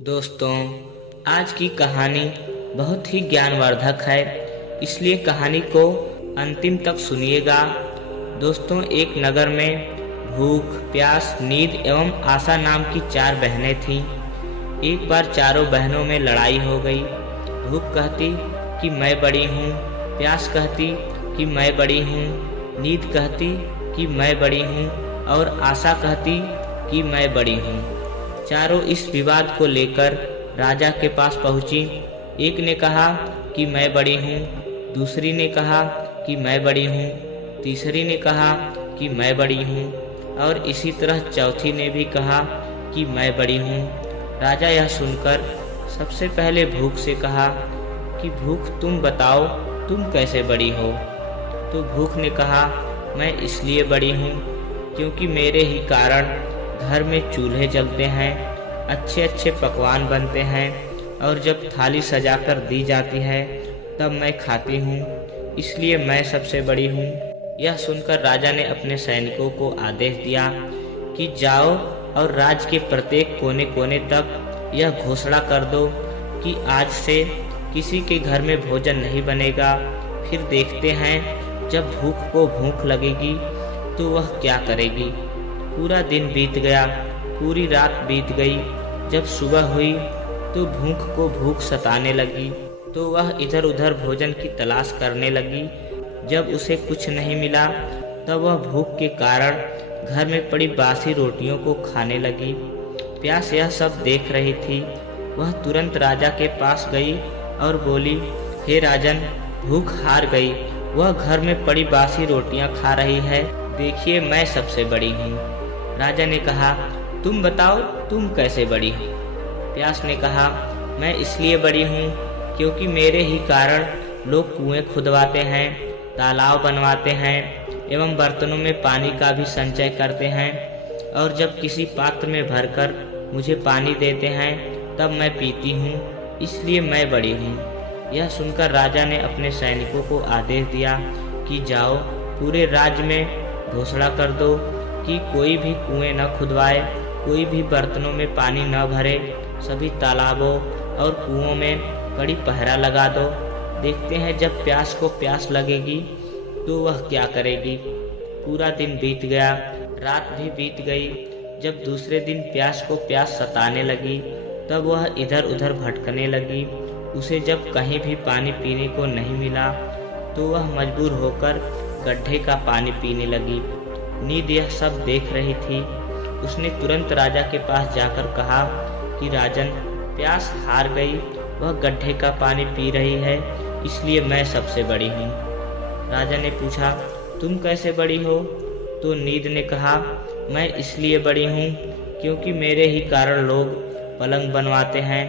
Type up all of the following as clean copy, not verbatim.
दोस्तों, आज की कहानी बहुत ही ज्ञानवर्धक है, इसलिए कहानी को अंतिम तक सुनिएगा। दोस्तों, एक नगर में भूख, प्यास, नींद एवं आशा नाम की 4 बहनें थीं। एक बार चारों बहनों में लड़ाई हो गई। भूख कहती कि मैं बड़ी हूँ, प्यास कहती कि मैं बड़ी हूँ, नींद कहती कि मैं बड़ी हूँ और आशा कहती कि मैं बड़ी हूँ। चारों इस विवाद को लेकर राजा के पास पहुंची। एक ने कहा कि मैं बड़ी हूँ, दूसरी ने कहा कि मैं बड़ी हूँ, तीसरी ने कहा कि मैं बड़ी हूँ और इसी तरह चौथी ने भी कहा कि मैं बड़ी हूँ। राजा यह सुनकर सबसे पहले भूख से कहा कि भूख, तुम बताओ तुम कैसे बड़ी हो। तो भूख ने कहा, मैं इसलिए बड़ी हूँ क्योंकि मेरे ही कारण घर में चूल्हे जलते हैं, अच्छे अच्छे पकवान बनते हैं और जब थाली सजाकर दी जाती है तब मैं खाती हूँ, इसलिए मैं सबसे बड़ी हूँ। यह सुनकर राजा ने अपने सैनिकों को आदेश दिया कि जाओ और राज्य के प्रत्येक कोने कोने तक यह घोषणा कर दो कि आज से किसी के घर में भोजन नहीं बनेगा। फिर देखते हैं जब भूख को भूख लगेगी तो वह क्या करेगी। पूरा दिन बीत गया, पूरी रात बीत गई। जब सुबह हुई तो भूख को भूख सताने लगी, तो वह इधर उधर भोजन की तलाश करने लगी। जब उसे कुछ नहीं मिला तब वह भूख के कारण घर में पड़ी बासी रोटियों को खाने लगी। प्यास यह सब देख रही थी। वह तुरंत राजा के पास गई और बोली, हे राजन, भूख हार गई, वह घर में पड़ी बासी रोटियां खा रही है, देखिए मैं सबसे बड़ी हूँ। राजा ने कहा, तुम बताओ तुम कैसे बड़ी हो। प्यास ने कहा, मैं इसलिए बड़ी हूँ क्योंकि मेरे ही कारण लोग कुएं खुदवाते हैं, तालाब बनवाते हैं एवं बर्तनों में पानी का भी संचय करते हैं और जब किसी पात्र में भरकर मुझे पानी देते हैं तब मैं पीती हूँ, इसलिए मैं बड़ी हूँ। यह सुनकर राजा ने अपने सैनिकों को आदेश दिया कि जाओ पूरे राज्य में घोषणा कर दो कि कोई भी कुएं न खुदवाए, कोई भी बर्तनों में पानी न भरे, सभी तालाबों और कुओं में कड़ी पहरा लगा दो। देखते हैं जब प्यास को प्यास लगेगी तो वह क्या करेगी। पूरा दिन बीत गया, रात भी बीत गई। जब दूसरे दिन प्यास को प्यास सताने लगी तब वह इधर उधर भटकने लगी। उसे जब कहीं भी पानी पीने को नहीं मिला तो वह मजबूर होकर गड्ढे का पानी पीने लगी। नींद यह सब देख रही थी। उसने तुरंत राजा के पास जाकर कहा कि राजन, प्यास हार गई, वह गड्ढे का पानी पी रही है, इसलिए मैं सबसे बड़ी हूँ। राजा ने पूछा, तुम कैसे बड़ी हो। तो नींद ने कहा, मैं इसलिए बड़ी हूँ क्योंकि मेरे ही कारण लोग पलंग बनवाते हैं,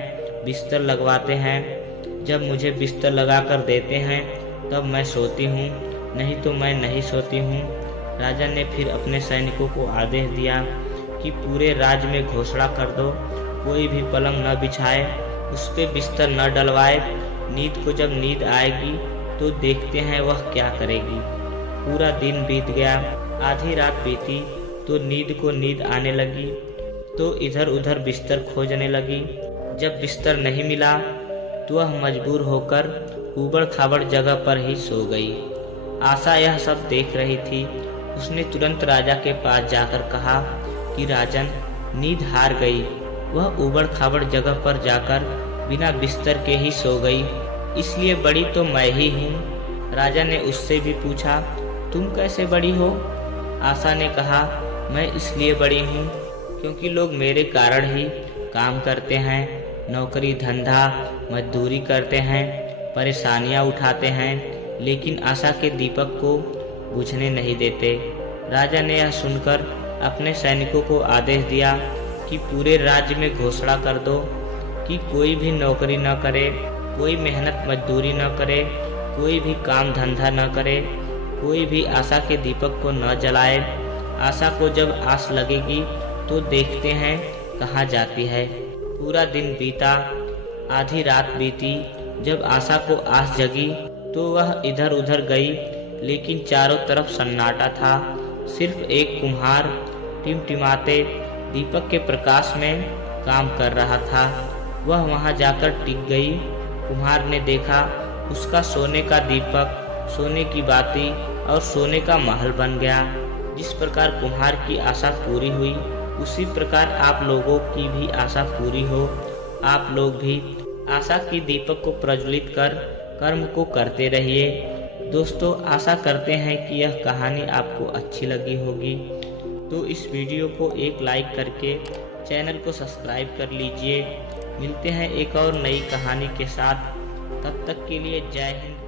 बिस्तर लगवाते हैं। जब मुझे बिस्तर लगाकर देते हैं तब मैं सोती हूँ, नहीं तो मैं नहीं सोती हूँ। राजा ने फिर अपने सैनिकों को आदेश दिया कि पूरे राज्य में घोषणा कर दो, कोई भी पलंग न बिछाए, उस पे बिस्तर न डलवाए। नींद को जब नींद आएगी तो देखते हैं वह क्या करेगी। पूरा दिन बीत गया, आधी रात बीती तो नींद को नींद आने लगी तो इधर उधर बिस्तर खोजने लगी। जब बिस्तर नहीं मिला तो वह मजबूर होकर ऊबड़ खाबड़ जगह पर ही सो गई। आशा यह सब देख रही थी। उसने तुरंत राजा के पास जाकर कहा कि राजन, नींद हार गई, वह ऊबड़ खाबड़ जगह पर जाकर बिना बिस्तर के ही सो गई, इसलिए बड़ी तो मैं ही हूँ। राजा ने उससे भी पूछा, तुम कैसे बड़ी हो। आशा ने कहा, मैं इसलिए बड़ी हूँ क्योंकि लोग मेरे कारण ही काम करते हैं, नौकरी धंधा मजदूरी करते हैं, परेशानियाँ उठाते हैं, लेकिन आशा के दीपक को बुझने नहीं देते। राजा ने यह सुनकर अपने सैनिकों को आदेश दिया कि पूरे राज्य में घोषणा कर दो कि कोई भी नौकरी न करे, कोई मेहनत मजदूरी न करे, कोई भी काम धंधा न करे, कोई भी आशा के दीपक को न जलाए। आशा को जब आस लगेगी तो देखते हैं कहाँ जाती है। पूरा दिन बीता, आधी रात बीती। जब आशा को आस जगी तो वह इधर उधर गई, लेकिन चारों तरफ सन्नाटा था। सिर्फ एक कुम्हार टिमटिमाते दीपक के प्रकाश में काम कर रहा था। वह वहां जाकर टिक गई। कुम्हार ने देखा उसका सोने का दीपक, सोने की बाती और सोने का महल बन गया। जिस प्रकार कुम्हार की आशा पूरी हुई, उसी प्रकार आप लोगों की भी आशा पूरी हो। आप लोग भी आशा की दीपक को प्रज्वलित कर कर्म को करते रहिए। दोस्तों, आशा करते हैं कि यह कहानी आपको अच्छी लगी होगी, तो इस वीडियो को एक लाइक करके चैनल को सब्सक्राइब कर लीजिए। मिलते हैं एक और नई कहानी के साथ, तब तक के लिए जय हिंद।